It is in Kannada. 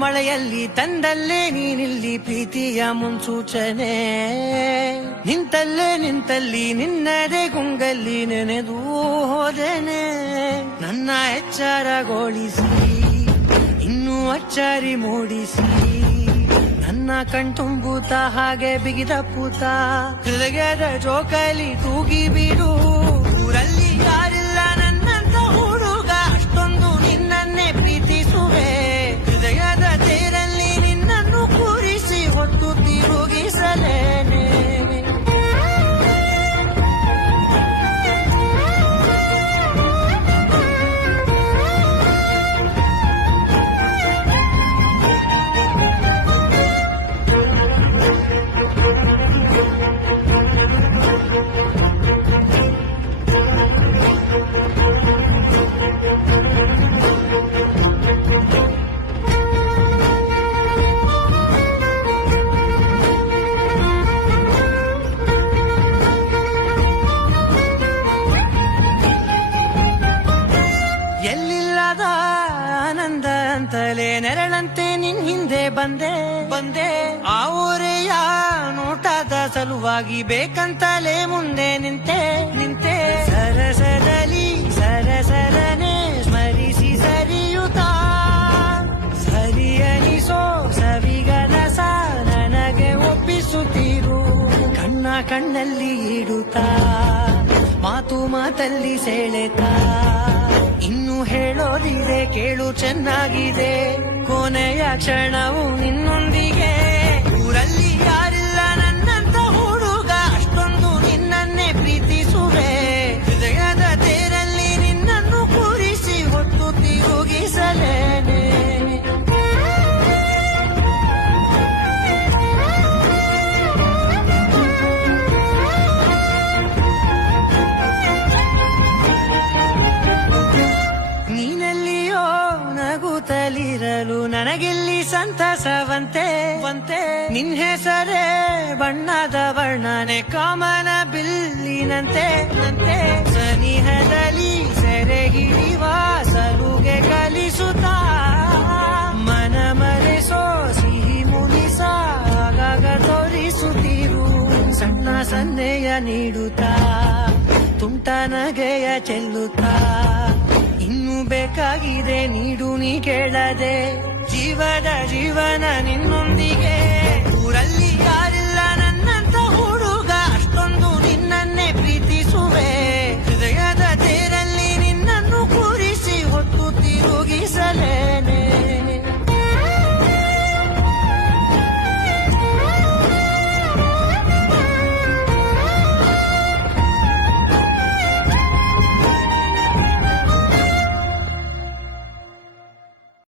ಮಳೆಯಲ್ಲಿ ತಂದಲ್ಲೇ ನೀನಿಲ್ಲಿ ಪ್ರೀತಿಯ ಮುನ್ಸೂಚನೆ, ನಿಂತಲ್ಲಿ ನಿನ್ನದೇ ಗುಂಗಲ್ಲಿ ನೆನೆದು ಹೋದೆನೆ. ನನ್ನ ಎಚ್ಚರಗೊಳಿಸಿ ಇನ್ನೂ ಅಚ್ಚರಿ ಮೂಡಿಸಿ, ನನ್ನ ಕಣ್ತುಂಬುತ್ತ ಹಾಗೆ ಬಿಗಿದ ಪೂತ ಹೃದಯದ ಜೋಕಲಿ ತೂಗಿ ಬಿಡು. ಊರಲ್ಲಿ ಯಾರಿಲ್ಲ ನನ್ನಂತ ಹುಡುಗ, ಅಷ್ಟೊಂದು ನಿನ್ನನ್ನೇ ಪ್ರೀತಿಸುವೆ. ಹೃದಯದ ತೇರಲ್ಲಿ ನಿನ್ನನ್ನು ಕೂರಿಸಿ ಹೊತ್ತು ತಿರುಗಿಸಲೇನೆ. ಎಲ್ಲಿಲ್ಲದ ಆನಂದ ಅಂತಲೇ ನೆರಳಂತೆ ನಿನ್ ಹಿಂದೆ ಬಂದೆ. ಆ ಊರೆಯ ನೋಟದ ಸಲುವಾಗಿ ಬೇಕಂತಲೇ ಮುಂದೆ ನಿಂತೆ. ಸರಸರಲಿ ಸರಸರನೆ ಸ್ಮರಿಸಿ ಸರಿಯುತ್ತ, ಸರಿಯನಿಸೋ ಸವಿಗನಸ ನನಗೆ ಒಪ್ಪಿಸುತ್ತೀರು. ಕಣ್ಣಲ್ಲಿ ಇಡುತ್ತಾ ಮಾತಲ್ಲಿ ಸೆಳೆತಾ, ಇನ್ನು ಹೇಳೋದಿದೆ ಕೇಳು ಚೆನ್ನಾಗಿದೆ, ಕೊನೆಯ ಕ್ಷಣವು ನಿನ್ನೊಂದಿಗೆ. ಊರಲ್ಲಿ ಯಾರಿಲ್ಲ ನನ್ನಂತ ಹುಡುಗ, ಅಷ್ಟೊಂದು ನಿನ್ನನ್ನೇ ಪ್ರೀತಿಸುವೆ. ಹೃದಯದ ತೇರಲ್ಲಿ ನಿನ್ನನ್ನು ಕೂರಿಸಿ ಹೊತ್ತು ತಿರುಗಿಸಲೇನೆ. ನಗುತ್ತಲಿರಲು ನನಗಿಲ್ಲಿ ಸಂತಸವಂತೆ. ನಿನ್ ಹೆಸರೇ ಬಣ್ಣದ ವರ್ಣನೆ ಕಾಮನ ಬಿಲ್ಲಿನಂತೆ. ಸನಿಹದಲ್ಲಿ ಸೆರೆ ಹಿಡಿಯುವ ಸಲುಗೆ ಕಲಿಸುತ್ತಾ, ಮನ ಮರೆಸೋ ಸಿಹಿ ಮುನಿಸ ಆಗಾಗ ತೋರಿಸುತ್ತೀರು. ಸಣ್ಣ ಸನ್ನೆಯ ನೀಡುತ್ತಾ ತುಂಟ ನಗೆಯ ಚೆಲ್ಲುತ್ತಾ, ಇನ್ನು ಬೇಕಾಗಿದೆ ನೀಡು ನೀ ಕೇಳದೆ, ಜೀವನ ನಿನ್ನೊಂದಿಗೆ.